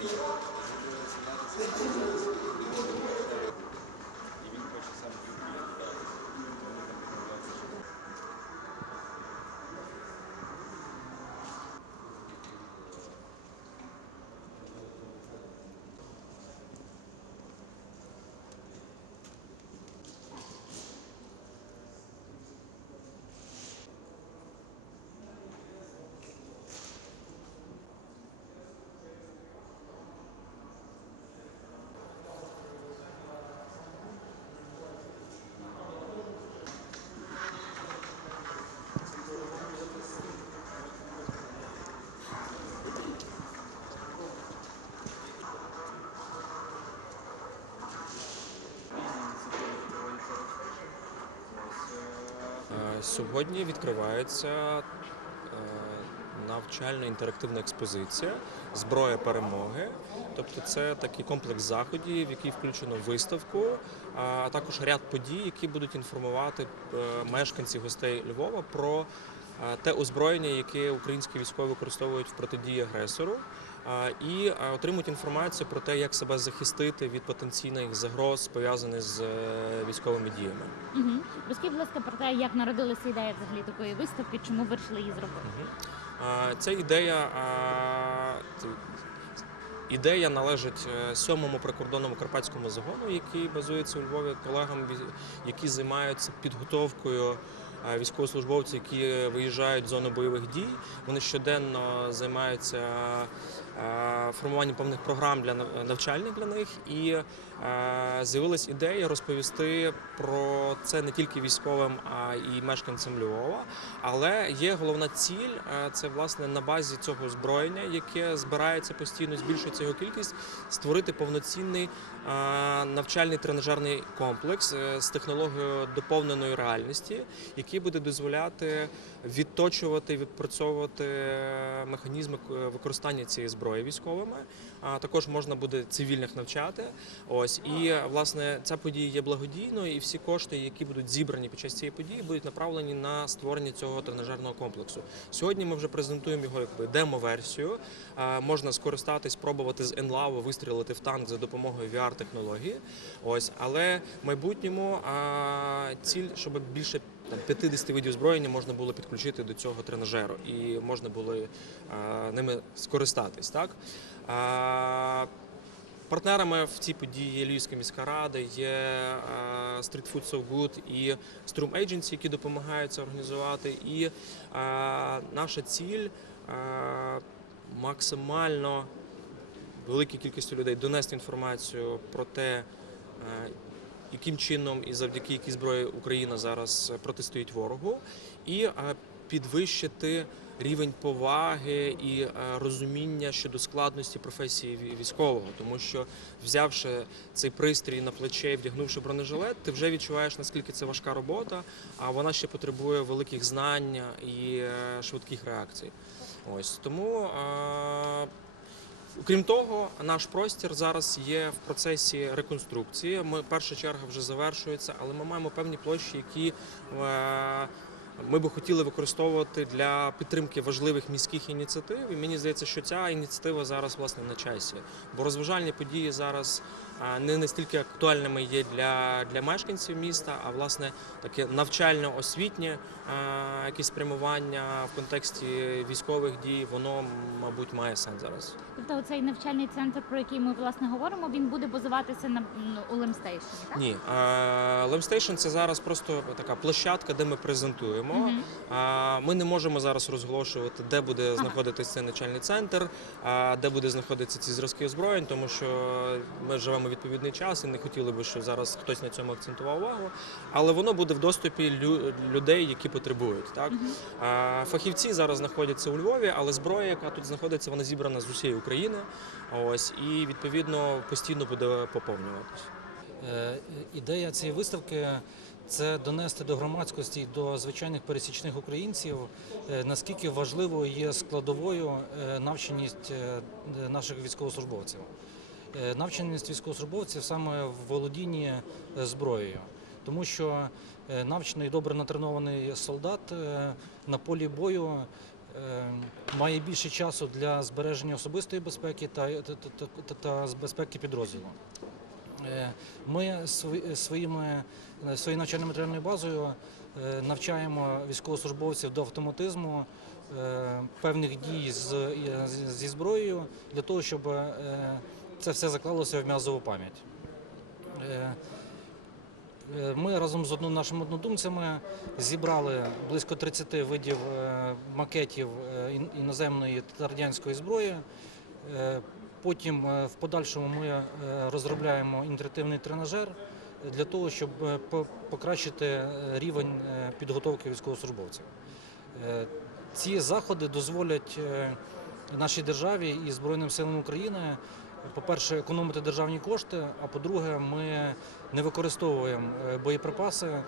Thank you. Сьогодні відкривається е, навчально-інтерактивна експозиція Зброя перемоги. Тобто це такий комплекс заходів, в який включено виставку, а також ряд подій, які будуть інформувати е, мешканців гостей Львова про е, те озброєння, яке українські військові використовують в протидії агресору. І е, отримують інформацію про те, як себе захистити від потенційних загроз, пов'язаних з е, військовими діями. Угу. Розкажіть, будь ласка, про те, як народилася ідея взагалі такої виставки, чому вирішили її зробити? А, Ця ідея, ідея належить е, сьомому прикордонному карпатському загону, який базується у Львові колегам, які займаються підготовкою е, військовослужбовців, які виїжджають в зону бойових дій. Вони щоденно займаються е, формуванням певних програм для навчальних для них. І з'явилась ідея розповісти про це не тільки військовим, а і мешканцям Львова. Але є головна ціль е, це власне на базі цього озброєння, яке збирається постійно, збільшується його кількість, створити повноцінний е, навчальний тренажерний комплекс е, з технологією доповненої реальності, який буде дозволяти відточувати, відпрацьовувати е, механізми е, використання цієї зброї військовими. Також можна буде цивільних навчати. Ось і е, власне ця подія є благодійною, і всі кошти, які будуть зібрані під час цієї події, будуть направлені на створення цього тренажерного комплексу. Сьогодні ми вже презентуємо його якби демо-версію. Можна скористатись, спробувати з енлаву вистрілити в танк за допомогою VR-технології. Ось, але в майбутньому ціль, щоб більше там 50 видів озброєння можна було підключити до цього тренажеру і можна було а, ними скористатись. Так? А, Партнерами в цій події є Львівська міська рада, є а, Street Food So Good і Strum Agency, які допомагають це організувати. І наша ціль максимально великій кількості людей донести інформацію про те, е, яким чином і завдяки якій зброї Україна зараз протистоїть ворогу, і е, підвищити рівень поваги і е, розуміння щодо складності професії військового, тому що взявши цей пристрій на плече і вдягнувши бронежилет, ти вже відчуваєш наскільки це важка робота, а вона ще потребує великих знань і е, швидких реакцій. Ось тому. е, Крім того, наш простір зараз є в процесі реконструкції. Ми перша черга вже завершується, але ми маємо певні площі, які ми би хотіли використовувати для підтримки важливих міських ініціатив. І мені здається, що ця ініціатива зараз власне на часі, бо розважальні події зараз не настільки актуальними є для, для мешканців міста, а власне таке навчально-освітнє якесь спрямування в контексті військових дій, воно, мабуть, має сенс зараз. Тобто, оцей навчальний центр, про який ми власне говоримо, він буде базуватися на у Лемстейшні, так? Ні, Лемстейшн це зараз просто така площадка, де ми презентуємо. А, Ми не можемо зараз розголошувати, де буде знаходитися цей навчальний центр, де буде знаходитися ці зразки озброєнь, тому що ми живемо відповідний час і не хотіли би, щоб зараз хтось на цьому акцентував увагу. Але воно буде в доступі лю- людей, які потребують. Так А, фахівці зараз знаходяться у Львові, але зброя, яка тут знаходиться, вона зібрана з усієї України. Ось і відповідно постійно буде поповнюватися. Е, Ідея цієї виставки це донести до громадськості, до звичайних пересічних українців, е, наскільки важливою є складовою е, навченість наших військовослужбовців. Е, Навченість військовослужбовців саме в володінні е, зброєю, тому що е, навчений добре натренований солдат на полі бою. Має більше часу для збереження особистої безпеки та, та, та, та, безпеки підрозділу. Ми своїми своєю навчально-матеріальною базою е, навчаємо військовослужбовців до автоматизму певних дій з, зі зброєю для того, щоб це все заклалося в м'язову пам'ять. Е, е, Ми разом з одним нашими однодумцями зібрали близько 30 видів е, макетів іноземної та радянської зброї. Потім в подальшому ми розробляємо інтерактивний тренажер для того, щоб покращити рівень підготовки військовослужбовців. Ці заходи дозволять нашій державі і Збройним силам України, по-перше, економити державні кошти, а по-друге, ми не використовуємо е, боєприпаси,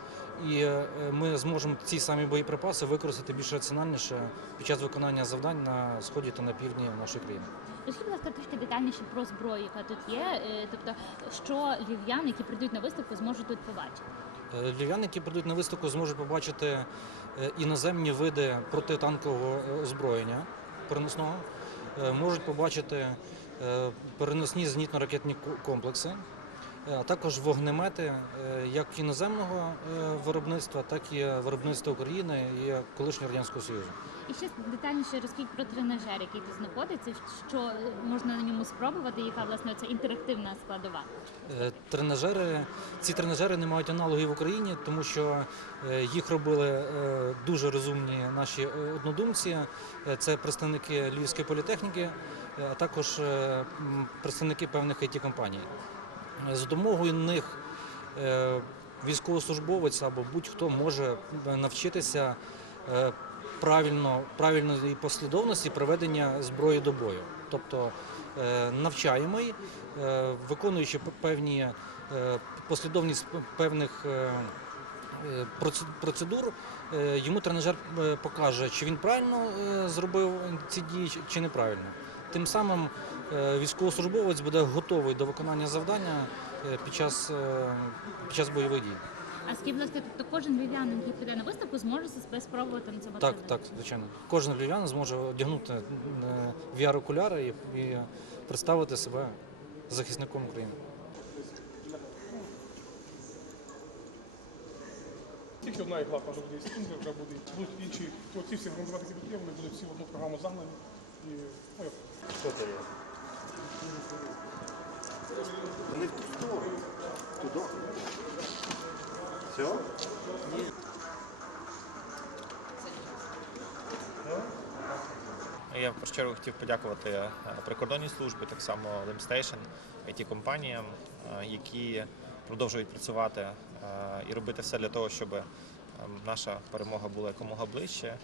і е, ми зможемо ці самі боєприпаси використати більш раціональніше під час виконання завдань на сході та на півдні нашої країни. Розкажіть, будь ласка, трішки детальніше про зброю, яка тут є. е, Тобто, що львів'яни, які прийдуть на виставку, зможуть тут побачити. Львів'яни, які прийдуть на виставку, зможуть побачити іноземні види протитанкового озброєння переносного, можуть побачити переносні зенітно-ракетні комплекси, е, а також вогнемети е, як іноземного е, виробництва, так і виробництва України і колишнього радянського союзу. І ще детальніше розкажіть про тренажер, який тут знаходиться, що можна на ньому спробувати, яка власне ця інтерактивна складова. Е, Тренажери, ці тренажери не мають аналогів в Україні, тому що е, їх робили е, дуже розумні наші однодумці. Це представники Львівської політехніки, а також представники певних it компаній. Е, За допомогою них військовослужбовець або будь-хто може навчитися правильно, правильної послідовності проведення зброї до бою. Тобто навчаємий, е, виконуючи певні послідовність певних проце- процедур, йому тренажер е, покаже, чи він правильно е, зробив ці дії, чи- неправильно. Тим самим е, військовослужбовець буде готовий до виконання завдання під час, під час бойових дій. А скажіть, будь ласка, тобто кожен львів'янин, який піде на виставку, зможе себе спробувати на цьому Так, так, звичайно. Кожен львів'янин зможе одягнути е, VR-окуляри і, і представити себе захисником України. Тільки одна ігла може буде стінка, вже буде. Будуть інші, то ці всі гранатомети, які вони будуть всі в одну програму загнані. І, ну, як Не в ту сторону. Туди. Все? Я в першу чергу хотів подякувати е, прикордонній службі, так само Limstation, it компаніям, е, які продовжують працювати е, і робити все для того, щоб наша перемога була якомога ближче.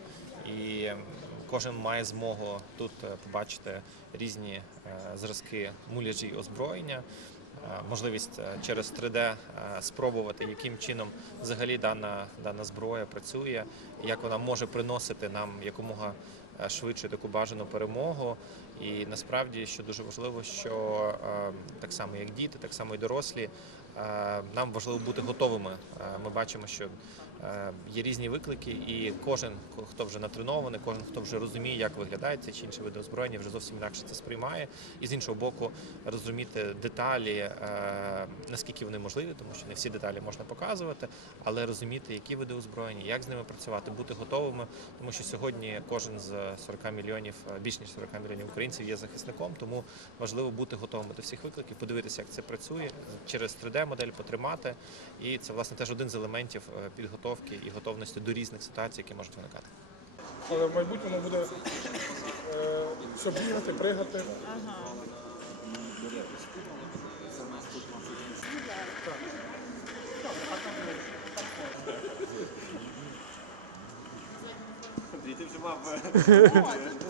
І кожен має змогу тут побачити різні зразки муляжі озброєння. Е, Можливість е, через 3D е, спробувати, яким чином взагалі дана, дана зброя працює, як вона може приносити нам якомога швидше таку бажану перемогу. І насправді, що дуже важливо, що так само як діти, так само і дорослі, нам важливо бути готовими. Ми бачимо, що є різні виклики, і кожен, хто вже натренований, кожен, хто вже розуміє, як виглядає ці чи інші види озброєння, вже зовсім інакше це сприймає. І з іншого боку, розуміти деталі, е, наскільки вони можливі, тому що не всі деталі можна показувати, але розуміти, які види озброєння, як з ними працювати, бути готовими, тому що сьогодні кожен з 40 мільйонів, е, більш ніж 40 мільйонів українців є захисником, тому важливо бути готовими до всіх викликів, подивитися, як це працює, через 3D-модель потримати. І це власне теж один з елементів е, підготовки і готовності до різних ситуацій, які можуть виникати. Але в майбутньому буде е, все бігати, пригати.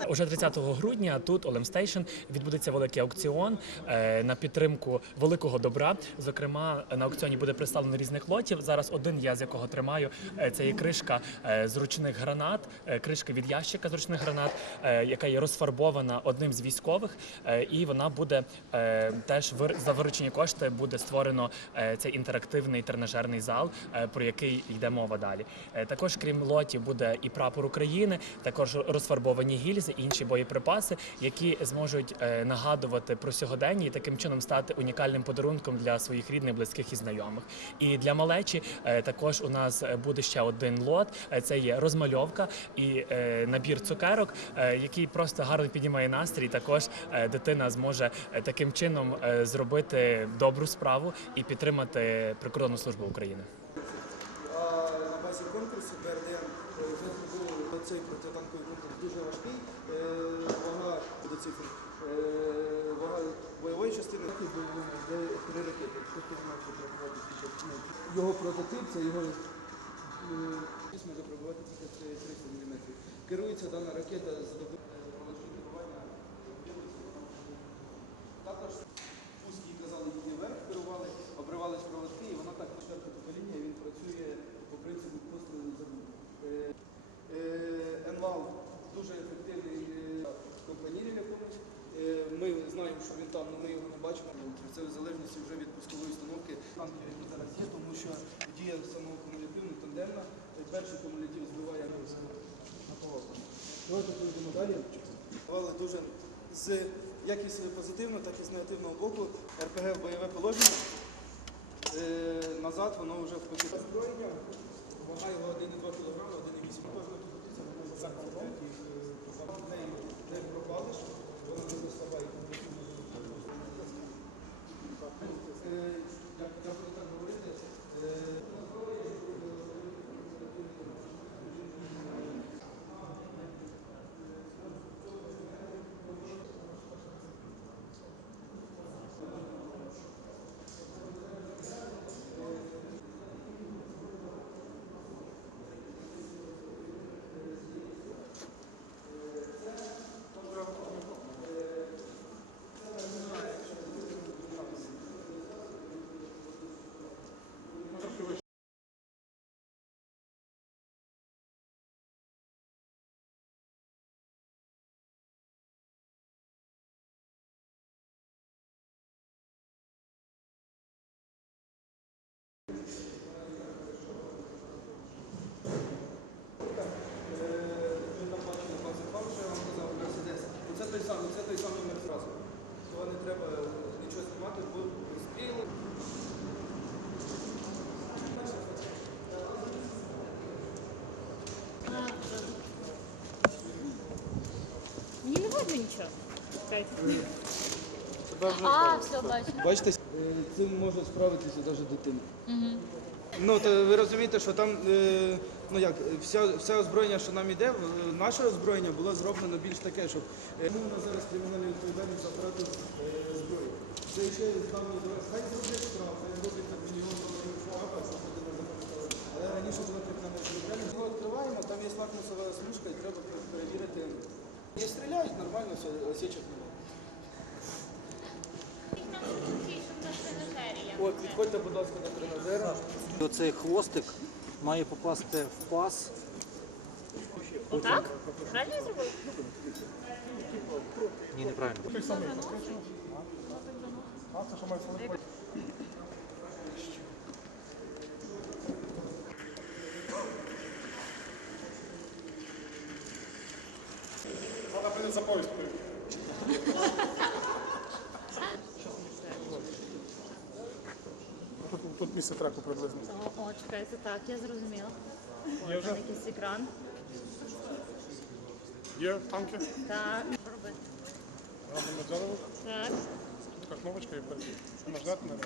Уже 30 грудня тут у Лемстейшн відбудеться великий аукціон е, на підтримку великого добра. Зокрема, на аукціоні буде представлено різних лотів. Зараз один я з якого тримаю. е, Це є кришка е, з ручних гранат, е, кришка від ящика з ручних гранат, е, яка є розфарбована одним з військових, е, і вона буде е, теж за виручені кошти буде створено е, цей інтерактивний тренажерний зал, е, про який йде мова далі. Е, Також крім лотів буде і прапор України, також розфарбовані гільзи, інші боєприпаси, які зможуть е, нагадувати про сьогодення і таким чином стати унікальним подарунком для своїх рідних, близьких і знайомих. І для малечі е, також у нас буде ще один лот. Е, Це є розмальовка і набір цукерок, який просто гарно піднімає настрій. Також дитина зможе таким чином зробити добру справу і підтримати прикордонну службу України. На базі конкурсу цей протитанковий комплекс дуже важкий. Е, Вага до цифр. Е, Вага бойової частини три ракети. Його прототип, це його може пробувати тільки 300 мм. Керується дана ракета з допомогою проводжу керування. Також пуски казали її вверх, керували, обривались проводки і вона що він там, але ми його не бачимо. Це в залежності вже від пускової танків, які зараз є, тому що дія самого кумулятивно тандемна. Перший кумулятив збиває на поворот. Давайте пройдемо далі. Давали дуже з як із позитивного, так і з негативного боку. РПГ в бойове положення. Е, назад воно вже в покидає зброєння. Вага його 1,2 кг, 1,8 кожна позиція, вона за кордон. В не пропалиш, вона не заслабає кумулятивно. Е, Як я буду так говорити, е, ви там бачили концерт що я вам казав, Мерседес. Це той самий, це той самий Мерседес. Того не треба нічого знімати, бо розстріли. Мені не видно нічого. А, все, бачу. Бачите, е, цим може справитися навіть дитина. Ну, то ви розумієте, що там е, ну як, вся, все озброєння, що нам іде, в- наше озброєння було зроблено більш таке, щоб е, ну, у нас зараз кримінальна відповідальність за апарату е, зброї. Це ще з давай, хай зроблять штраф, хай зроблять там мільйон доларів штрафа, щоб люди не запам'ятали. Але раніше була кримінальна відповідальність. Ми відкриваємо, там є лакмусова смужка і треба перевірити. Не стріляють, нормально, все, осічок немає. От, підходьте, будь ласка, до тренажера. Оцей хвостик має попасти в пас. Отак? Правильно я зробила? Ні, неправильно. А, це Тут, тут місце треку приблизно. О, о, чекайте, так, я зрозуміла. Є вже? Якийсь екран. Є танки, Так. Робити. робимо дерево, Так. така кнопочка і перед. Нажати на неї.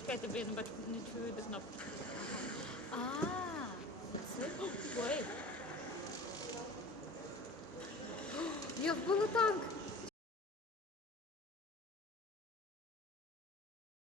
Чекайте, бо я не бачу, не чую де кнопки. А, це ой. Я вбила танк.